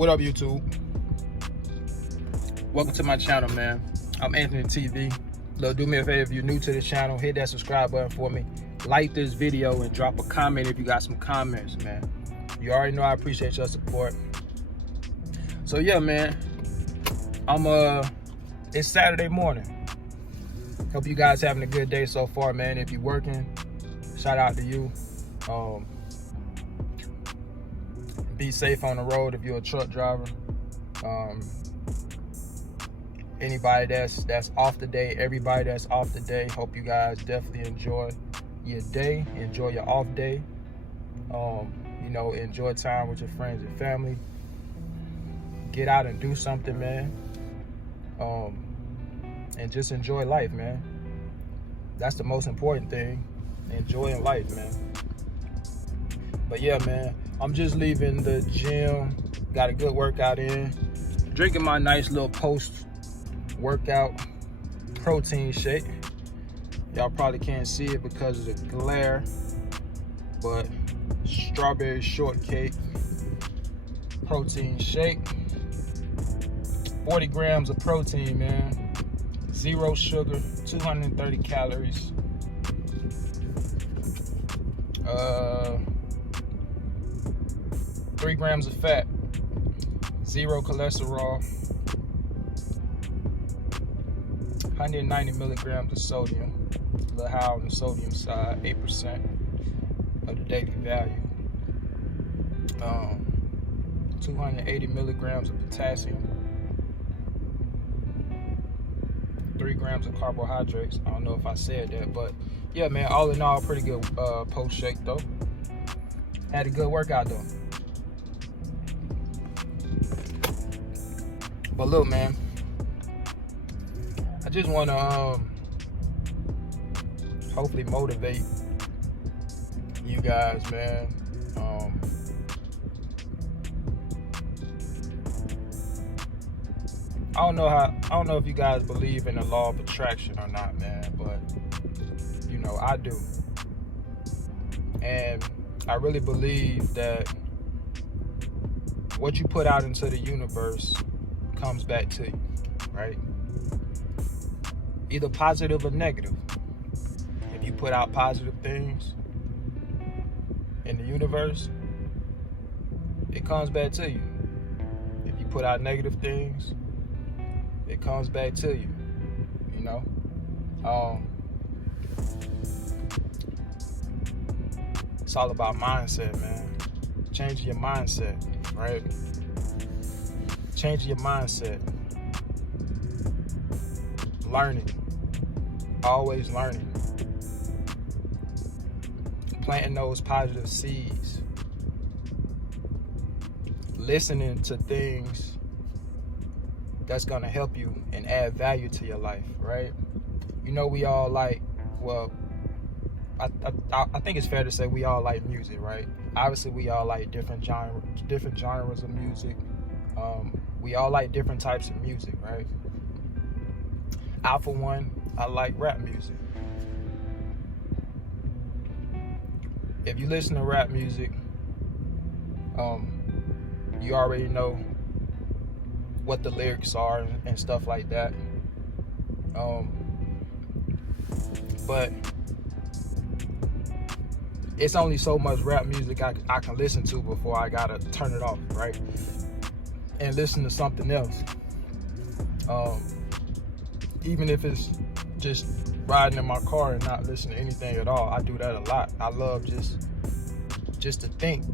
What up, YouTube? Welcome to my channel, man. I'm Anthony TV. Look, do me a favor, if you're new to the channel, hit that subscribe button for me. Like this video and drop a comment if you got some comments, man. You already know I appreciate your support. So yeah, man, it's Saturday morning. Hope you guys having a good day so far, man. If you're working, shout out to you. Be safe on the road if you're a truck driver. Anybody that's off the day, everybody that's off the day, hope you guys definitely enjoy your day, enjoy your off day. Enjoy time with your friends and family. Get out and do something, man. And just enjoy life, man. That's the most important thing, enjoying life, man. But yeah, man, I'm just leaving the gym, got a good workout in, drinking my nice little post-workout protein shake. Y'all probably can't see it because of the glare, but strawberry shortcake protein shake. 40 grams of protein, man. 0 sugar, 230 calories. 3 grams of fat, 0 cholesterol, 190 milligrams of sodium, a little high on the sodium side, 8% of the daily value. 280 milligrams of potassium, 3 grams of carbohydrates. I don't know if I said that, but yeah, man, all in all, pretty good post shake though. Had a good workout though. But look, man, I just want to hopefully motivate you guys, man. I don't know if you guys believe in the law of attraction or not, man, but I do. And I really believe that what you put out into the universe comes back to you, right? Either positive or negative. If you put out positive things in the universe, it comes back to you. If you put out negative things, it comes back to you, It's all about mindset, man. Changing your mindset, right? Changing your mindset. Learning. Always learning. Planting those positive seeds. Listening to things that's gonna help you and add value to your life, right? We all like, well, I think it's fair to say we all like music, right? Obviously, we all like different genres of music. We all like different types of music, right? I, for one, I like rap music. If you listen to rap music, you already know what the lyrics are and stuff like that. But it's only so much rap music I can listen to before I gotta turn it off, right? And listen to something else. Even if it's just riding in my car and not listening to anything at all, I do that a lot. I love just to think,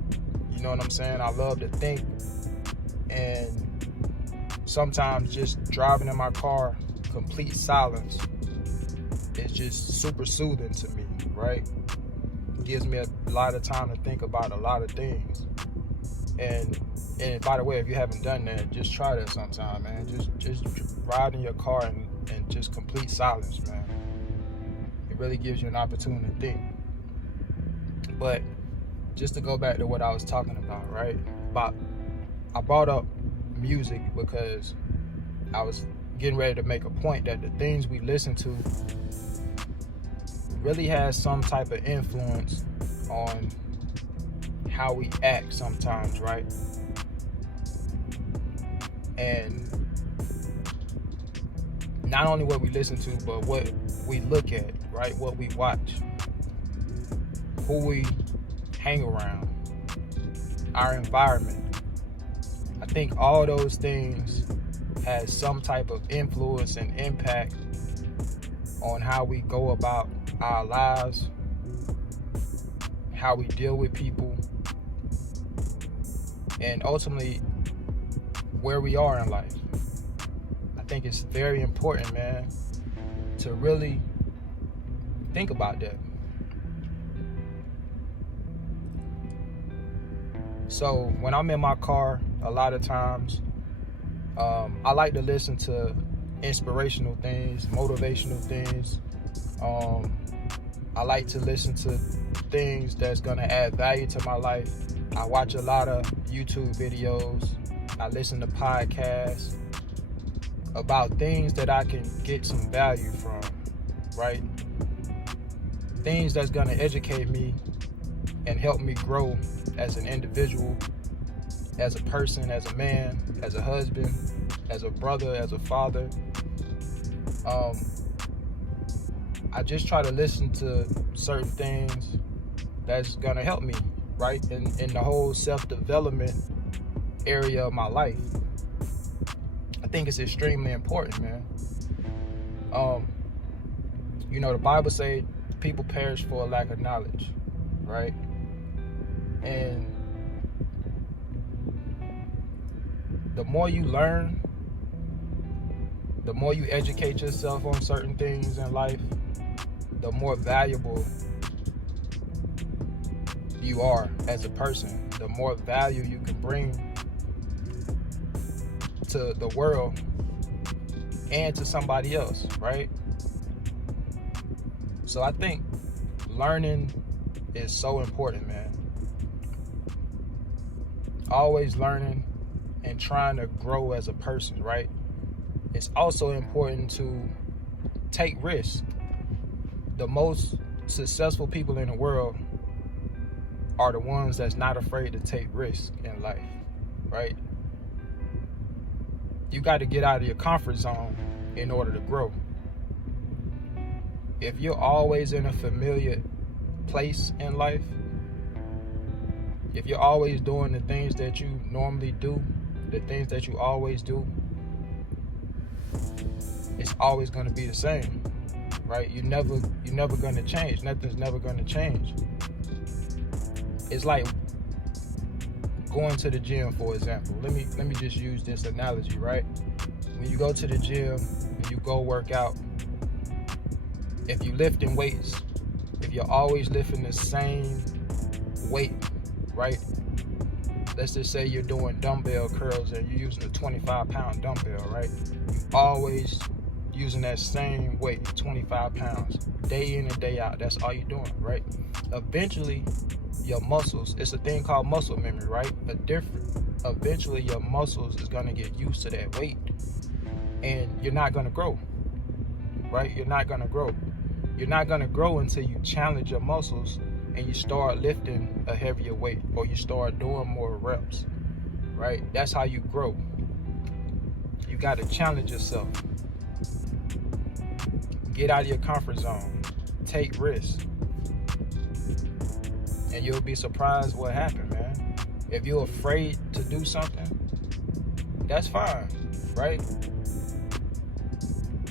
you know what I'm saying? I love to think, and sometimes just driving in my car, complete silence, is just super soothing to me, right? Gives me a lot of time to think about a lot of things. And by the way, if you haven't done that, just try that sometime, man. Just ride in your car and just complete silence, man. It really gives you an opportunity to think. But just to go back to what I was talking about, right? I brought up music because I was getting ready to make a point that the things we listen to really has some type of influence on how we act sometimes, right? And not only what we listen to, but what we look at, right? What we watch, who we hang around, our environment. I think all those things has some type of influence and impact on how we go about our lives, how we deal with people, and ultimately where we are in life. I think it's very important, man, to really think about that. So when I'm in my car, a lot of times, I like to listen to inspirational things, motivational things. I like to listen to things that's gonna add value to my life. I watch a lot of YouTube videos. I listen to podcasts about things that I can get some value from, right? Things that's gonna educate me and help me grow as an individual, as a person, as a man, as a husband, as a brother, as a father. I just try to listen to certain things that's gonna help me, right? In the whole self-development area of my life. I think it's extremely important, man. The Bible say people perish for a lack of knowledge, right? And the more you learn, the more you educate yourself on certain things in life, the more valuable you are as a person, the more value you can bring to the world and to somebody else, right? So I think learning is so important, man. Always learning and trying to grow as a person, right? It's also important to take risks. The most successful people in the world are the ones that's not afraid to take risks in life, right? You got to get out of your comfort zone in order to grow. If you're always in a familiar place in life, if you're always doing the things that you normally do, the things that you always do, it's always going to be the same, right? You're never going to change. Nothing's never going to change. It's like going to the gym, for example. Let me just use this analogy, right? When you go to the gym and you go work out, if you're lifting weights, if you're always lifting the same weight, right? Let's just say you're doing dumbbell curls and you're using a 25-pound dumbbell, right? You're always using that same weight, 25 pounds, day in and day out. That's all you're doing, right? Eventually, your muscles, it's a thing called muscle memory, right? Eventually, your muscles is gonna get used to that weight and you're not gonna grow, right? You're not gonna grow. You're not gonna grow until you challenge your muscles and you start lifting a heavier weight or you start doing more reps, right? That's how you grow. You gotta challenge yourself. Get out of your comfort zone. Take risks. And you'll be surprised what happened, man. If you're afraid to do something, that's fine, right?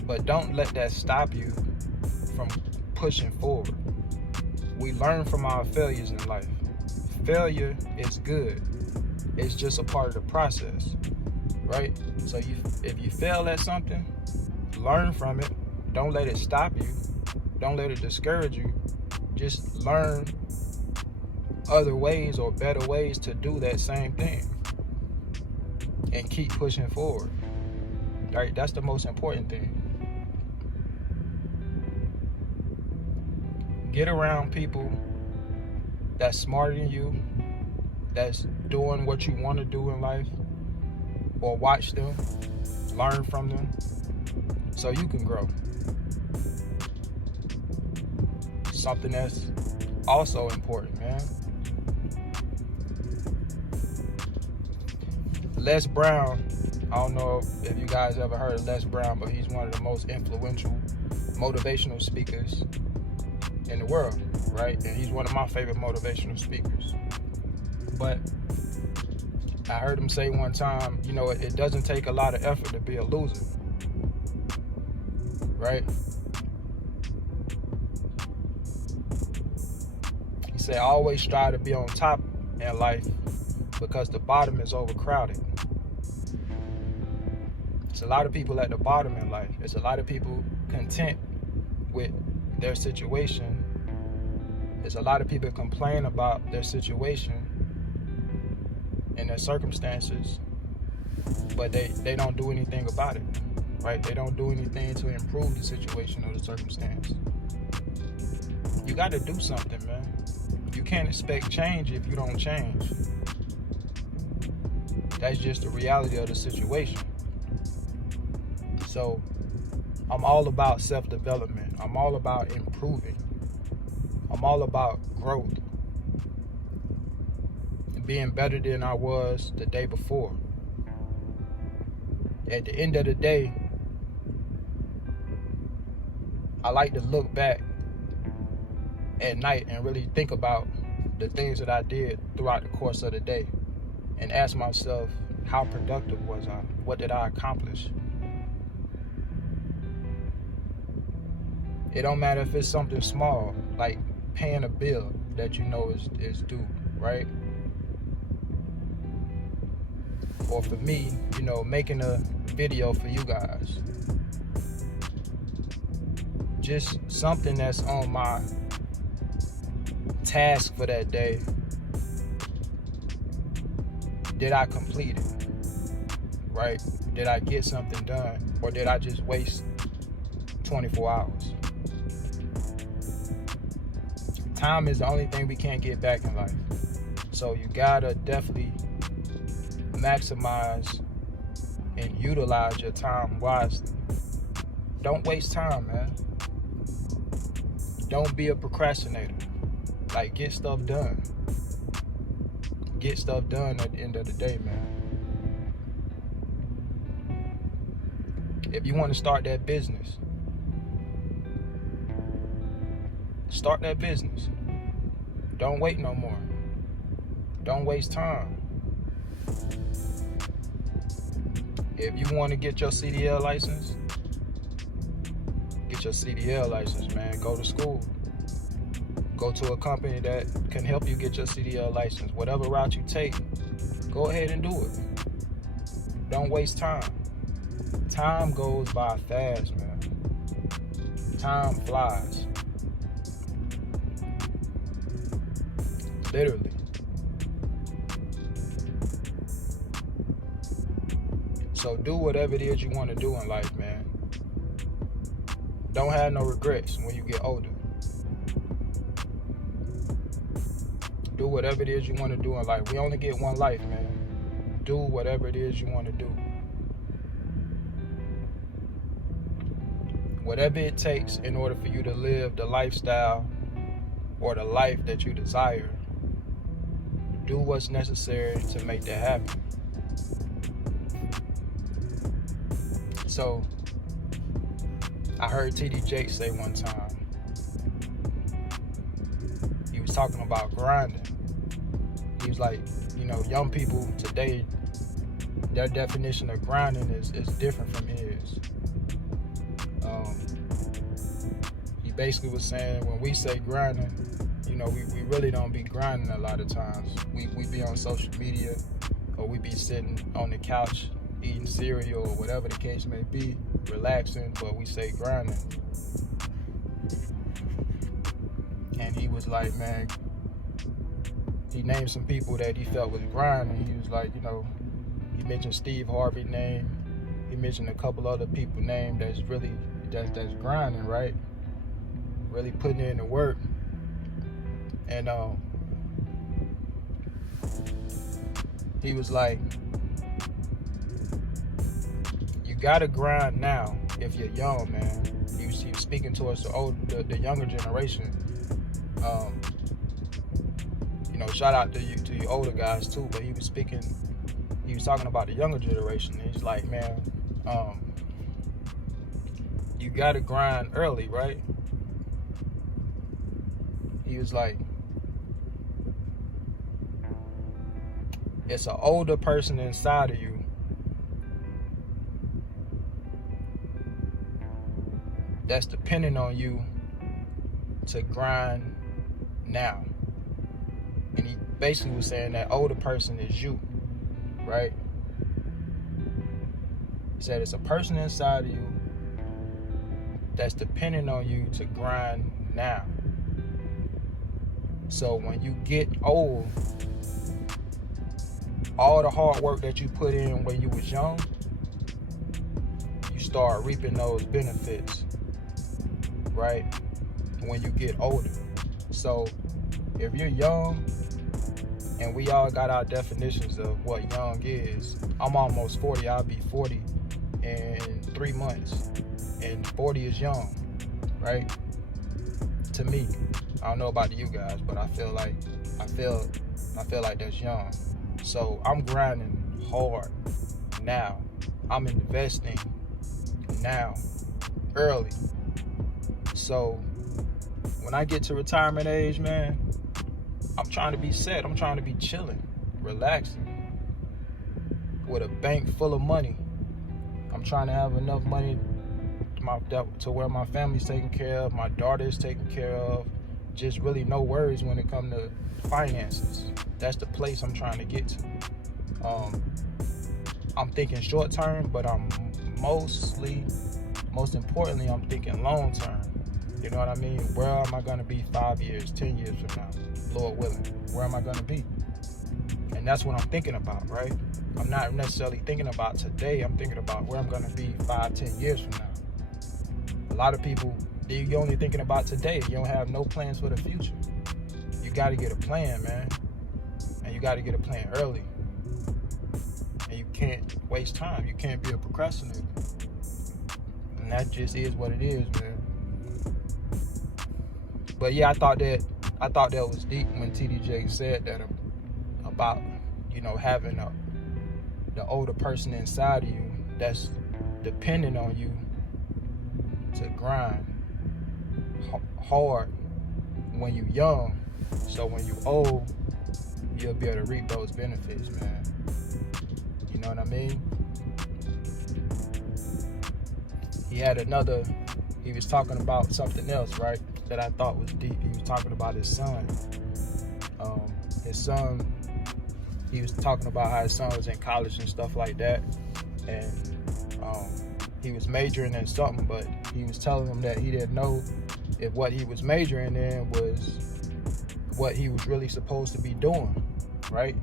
But don't let that stop you from pushing forward. We learn from our failures in life. Failure is good. It's just a part of the process, right? So if you fail at something, learn from it. Don't let it stop you. Don't let it discourage you. Just learn other ways or better ways to do that same thing and keep pushing forward, right? That's the most important thing. Get around people that's smarter than you, that's doing what you want to do in life, or watch them, learn from them, so you can grow. Something that's also important, man. Les Brown I don't know if you guys ever heard of Les Brown, but he's one of the most influential motivational speakers in the world, right? And he's one of my favorite motivational speakers. But I heard him say one time, you know, it doesn't take a lot of effort to be a loser, right? He said, always strive to be on top in life because the bottom is overcrowded. There's a lot of people at the bottom in life. There's a lot of people content with their situation. There's a lot of people complain about their situation and their circumstances, but they don't do anything about it, right? They don't do anything to improve the situation or the circumstance. You got to do something, man. You can't expect change if you don't change. That's just the reality of the situation. So I'm all about self-development. I'm all about improving. I'm all about growth and being better than I was the day before. At the end of the day, I like to look back at night and really think about the things that I did throughout the course of the day and ask myself, how productive was I? What did I accomplish? It don't matter if it's something small, like paying a bill that you know is due, right? Or for me, you know, making a video for you guys. Just something that's on my task for that day. Did I complete it, right? Did I get something done? Or did I just waste 24 hours? Time is the only thing we can't get back in life. So you gotta definitely maximize and utilize your time wisely. Don't waste time, man. Don't be a procrastinator. Like, get stuff done. Get stuff done at the end of the day, man. If you want to start that business, start that business. Don't wait no more. Don't waste time. If you want to get your CDL license, get your CDL license, man. Go to school. Go to a company that can help you get your CDL license. Whatever route you take, go ahead and do it. Don't waste time. Time goes by fast, man. Time flies. Literally. So do whatever it is you want to do in life, man. Don't have no regrets when you get older. Do whatever it is you want to do in life. We only get one life, man. Do whatever it is you want to do. Whatever it takes in order for you to live the lifestyle or the life that you desire, do what's necessary to make that happen. So, I heard T.D. Jakes say one time, he was talking about grinding. He was like, you know, young people today, their definition of grinding is different from his. He basically was saying, when we say grinding, you know, we really don't be grinding a lot of times. We be on social media, or we be sitting on the couch eating cereal or whatever the case may be, relaxing, but we say grinding. And he was like, man, he named some people that he felt was grinding. He was like, you know, he mentioned Steve Harvey's name. He mentioned a couple other people named that's really, that's grinding, right? Really putting in the work. And he was like, you gotta grind now if you're young, man. He was speaking towards the younger generation. You know, shout out to you older guys too, but he was speaking he was talking about the younger generation. He's like, man, you gotta grind early, right? He was like, it's an older person inside of you that's depending on you to grind now. And he basically was saying that older person is you, right? He said it's a person inside of you that's depending on you to grind now. So when you get old, all the hard work that you put in when you was young, you start reaping those benefits, right? When you get older. So if you're young, and we all got our definitions of what young is. I'm almost 40. I'll be 40 in 3 months. And 40 is young, right? To me. I don't know about you guys, but I feel like that's young. So I'm grinding hard now. I'm investing now, early. So when I get to retirement age, man, I'm trying to be set. I'm trying to be chilling, relaxing, with a bank full of money. I'm trying to have enough money to where my family's taken care of, my daughter's taken care of, just really no worries when it comes to finances. That's the place I'm trying to get to. I'm thinking short term, but I'm most importantly, I'm thinking long term. You know what I mean? Where am I going to be 5 years, 10 years from now? Lord willing, where am I going to be? And that's what I'm thinking about, right? I'm not necessarily thinking about today. I'm thinking about where I'm going to be 5, 10 years from now. A lot of people, you're only thinking about today. You don't have no plans for the future. You got to get a plan, man. And you got to get a plan early. And you can't waste time. You can't be a procrastinator. And that just is what it is, man. But yeah, I thought that was deep when TD said that about, you know, having the older person inside of you that's depending on you to grind hard when you're young, so when you're old, you'll be able to reap those benefits, man. You know what I mean? He was talking about something else, right, that I thought was deep. He was talking about his son. He was talking about how his son was in college and stuff like that, and he was majoring in something, but he was telling him that he didn't know if what he was majoring in was what he was really supposed to be doing, right?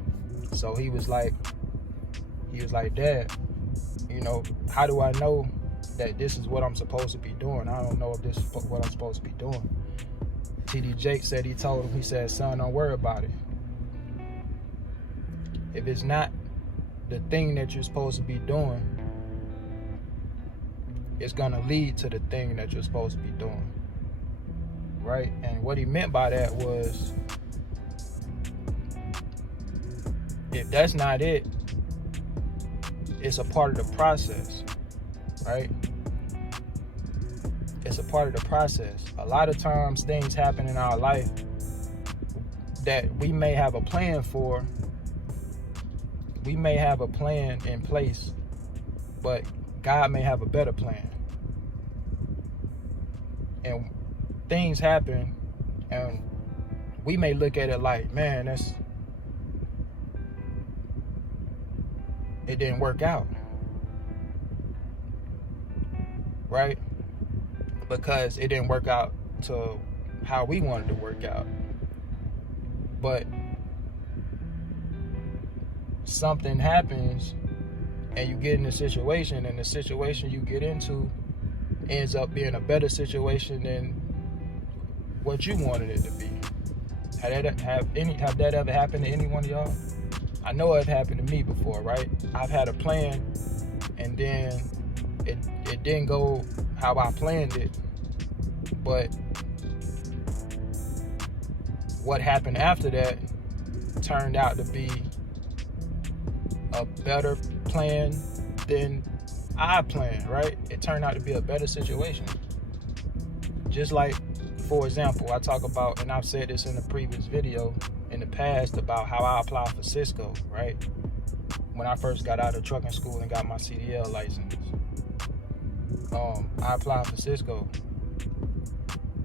So he was like, Dad, you know, how do I know that this is what I'm supposed to be doing? I don't know if this is what I'm supposed to be doing. TD Jakes said he said, son, don't worry about it. If it's not the thing that you're supposed to be doing, it's gonna lead to the thing that you're supposed to be doing, right? And what he meant by that was, if that's not it, it's a part of the process, right? It's a part of the process. A lot of times things happen in our life that we may have a plan for. We may have a plan in place, but God may have a better plan. And things happen, and we may look at it like, man, it didn't work out, right? Because it didn't work out to how we wanted to work out. But something happens and you get in a situation, and the situation you get into ends up being a better situation than what you wanted it to be. Have that ever happened to any one of y'all? I know it happened to me before, right? I've had a plan, and then it didn't go how I planned it, but what happened after that turned out to be a better plan than I planned, right? It turned out to be a better situation. Just like, for example, I talk about, and I've said this in a previous video in the past, about how I applied for Cisco, right? When I first got out of trucking school and got my CDL license. I applied for Cisco.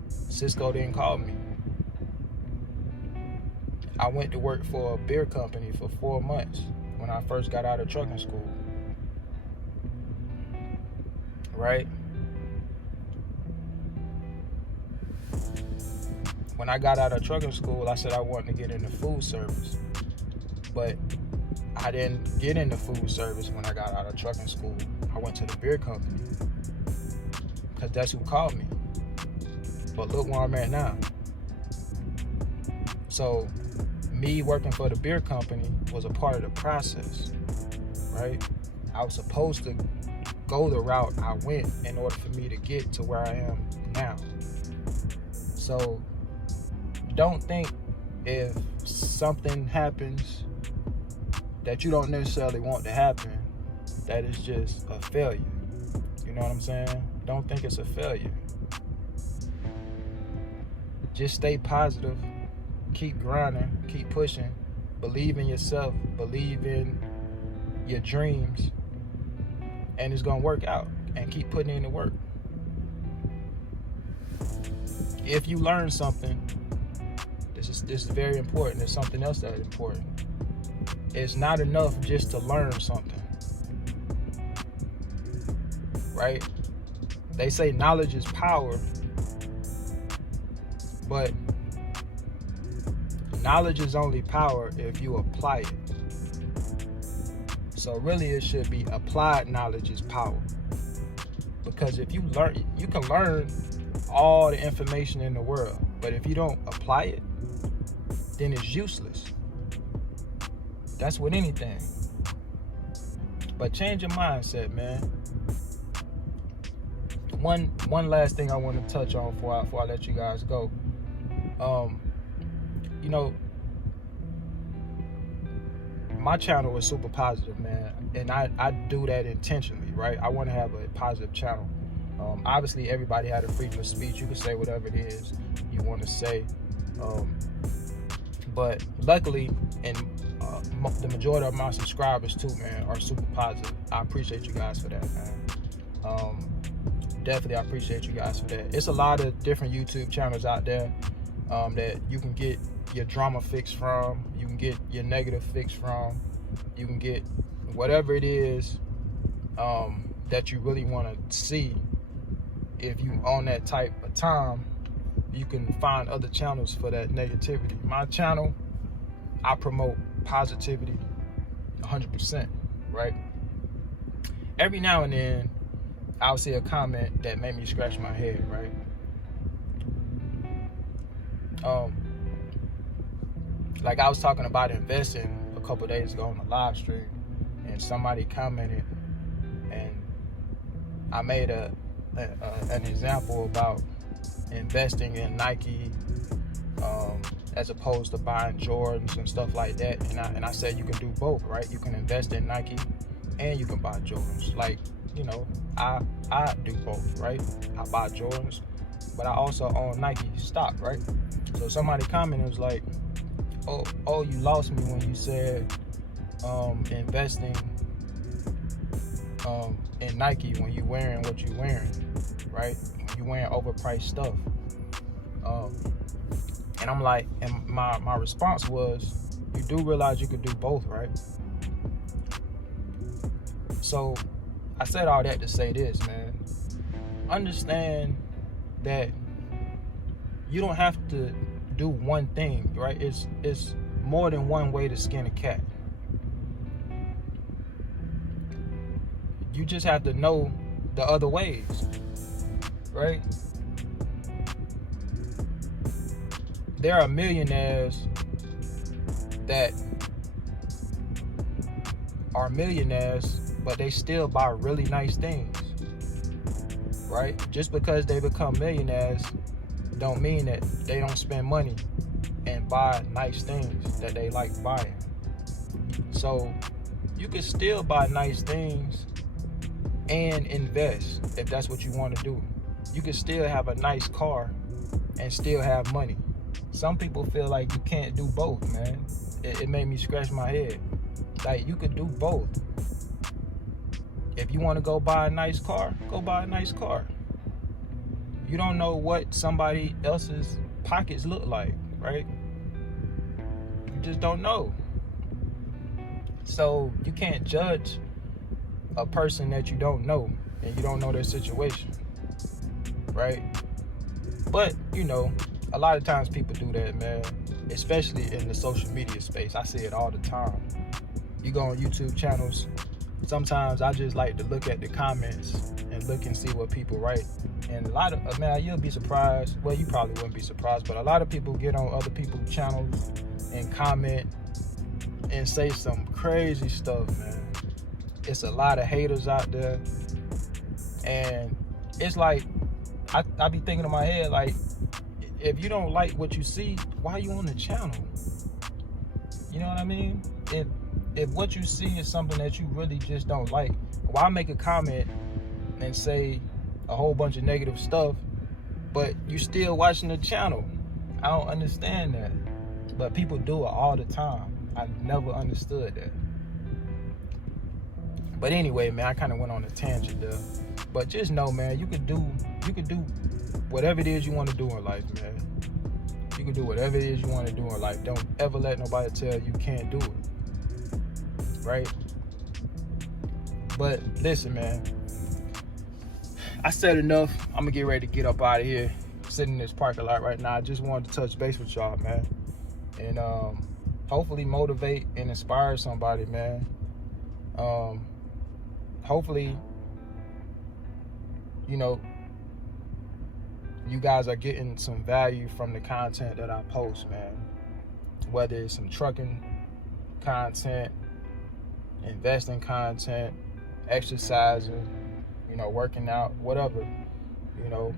Cisco didn't call me. I went to work for a beer company for 4 months when I first got out of trucking school. Right? When I got out of trucking school, I said I wanted to get into food service. But I didn't get into food service when I got out of trucking school. I went to the beer company. Because that's who called me. But look where I'm at now. So, me working for the beer company was a part of the process, right? I was supposed to go the route I went in order for me to get to where I am now. So, don't think if something happens that you don't necessarily want to happen, that it's just a failure. You know what I'm saying? Don't think it's a failure. Just stay positive. Keep grinding, keep pushing, believe in yourself, believe in your dreams, and it's gonna work out. And keep putting in the work. If you learn something, this is very important. There's something else that's important. It's not enough just to learn something, right? They say knowledge is power, but knowledge is only power if you apply it. So really it should be applied knowledge is power. Because if you learn, you can learn all the information in the world, but if you don't apply it, then it's useless. That's with anything. But change your mindset, man. One last thing I want to touch on before I let you guys go. You know, my channel is super positive, man, and I do that intentionally, right? I want to have a positive channel. Obviously, everybody had a freedom of speech. You can say whatever it is you want to say, but luckily, and the majority of my subscribers too, man, are super positive. I appreciate you guys for that, man. Definitely, I appreciate you guys for that. It's a lot of different YouTube channels out there that you can get your drama fix from, you can get your negative fix from, you can get whatever it is that you really want to see. If you on that type of time, you can find other channels for that negativity. My channel, I promote positivity 100%, right? Every now and then I'll see a comment that made me scratch my head, right? Like I was talking about investing a couple days ago on the live stream, and somebody commented, and I made an example about investing in Nike as opposed to buying Jordans and stuff like that, and I said you can do both, right? You can invest in Nike and you can buy Jordans. Like, you know, I do both, right? I buy Jordans, but I also own Nike stock, right? So somebody commented, was like, oh, you lost me when you said investing in Nike when you wearing what you wearing, right? When you wearing overpriced stuff. And I'm like, and my response was, you do realize you could do both, right? So I said all that to say this, man. Understand that you don't have to do one thing, right? It's more than one way to skin a cat. You just have to know the other ways, right? There are millionaires that are millionaires, but they still buy really nice things, right? Just because they become millionaires don't mean that they don't spend money and buy nice things that they like buying. So you can still buy nice things and invest if that's what you want to do. You can still have a nice car and still have money. Some people feel like you can't do both, man. It made me scratch my head. Like, you could do both. If you want to go buy a nice car, go buy a nice car. You don't know what somebody else's pockets look like, right? You just don't know. So you can't judge a person that you don't know and you don't know their situation, right? But, you know, a lot of times people do that, man, especially in the social media space. I see it all the time. You go on YouTube channels, sometimes I just like to look at the comments and look and see what people write. And a lot of, man, you'll be surprised. Well, you probably wouldn't be surprised, but a lot of people get on other people's channels and comment and say some crazy stuff, man. It's a lot of haters out there. And it's like, I be thinking in my head, like, if you don't like what you see, why are you on the channel? You know what I mean? If what you see is something that you really just don't like, why make a comment and say a whole bunch of negative stuff, but you still watching the channel? I don't understand that. But people do it all the time. I never understood that. But anyway, man, I kind of went on a tangent there. But just know, man, you could do whatever it is you want to do in life, man. You can do whatever it is you want to do in life. Don't ever let nobody tell you can't do it. Right? But listen, man, I said enough. I'm gonna get ready to get up out of here. I'm sitting in this parking lot right now. I just wanted to touch base with y'all, man, and hopefully motivate and inspire somebody, man. Hopefully, you know, you guys are getting some value from the content that I post, man. Whether it's some trucking content, investing content, exercising, you know, working out, whatever, you know,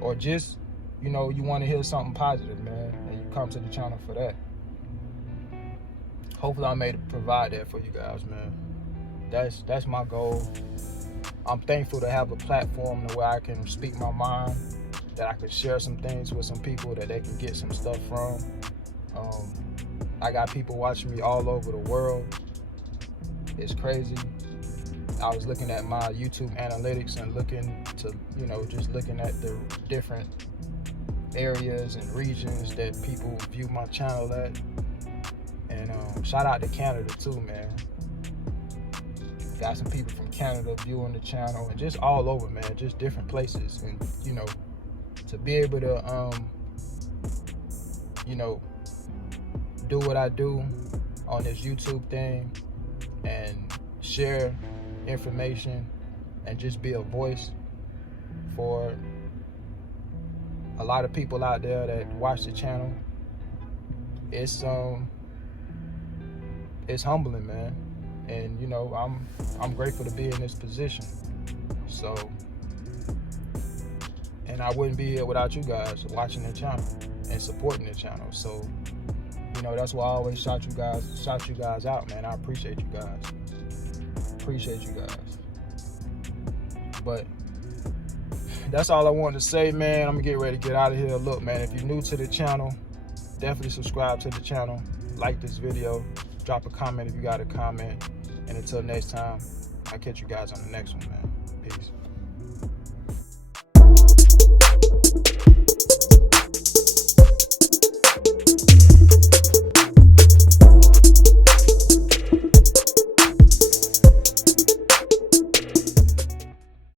or just, you know, you want to hear something positive, man, and you come to the channel for that. Hopefully I'm able to provide that for you guys, man. That's my goal. I'm thankful to have a platform to where I can speak my mind, that I can share some things with some people that they can get some stuff from. I got people watching me all over the world. It's crazy. I was looking at my YouTube analytics and looking to, you know, just looking at the different areas and regions that people view my channel at. And shout out to Canada too, man. Got some people from Canada viewing the channel, and just all over, man, just different places. And, you know, to be able to, you know, do what I do on this YouTube thing and share information and just be a voice for a lot of people out there that watch the channel. It's humbling, man. And, you know, I'm grateful to be in this position. So, and I wouldn't be here without you guys watching the channel and supporting the channel. So, you know, that's why I always shout you guys out, man. I appreciate you guys. Appreciate you guys. But that's all I wanted to say, man. I'm gonna get ready to get out of here. Look, man, if you're new to the channel, definitely subscribe to the channel. Like this video. Drop a comment if you got a comment. And until next time, I'll catch you guys on the next one, man. Peace.